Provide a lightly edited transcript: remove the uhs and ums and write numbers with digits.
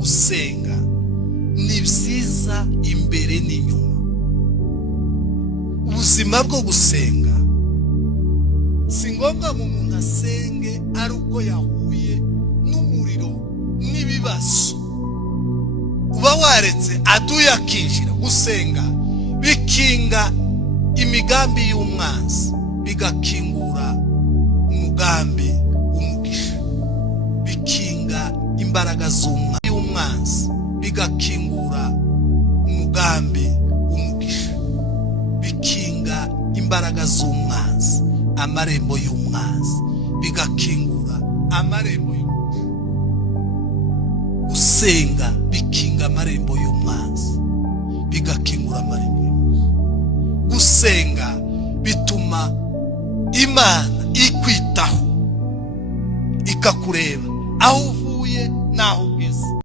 gusenga ni byiza imbere n'inyuma. Ubuzima bwo gusenga si ngombwa ngo umuntu asenge ari uko yahuye n'umuriro n'ibibazo. Uba waretse aduye akinjira. Gusenga bikinga imigambi y'umwanzi, bigakingura umugambi w'umugisha. Bikinga imbaraga z'umwanzi, bigakingura umugambi w'umugisha. Bikinga imbaraga z'umwanzi, amarembo y'umwanzi, bigakingura amarembo y'umugisha. Gusenga bikinga amarembo y'umwanzi, bigakingura amarembo y'umugisha. Gusenga bituma Imana ikwitaho, ikakureba aho uvuye naho ugeze.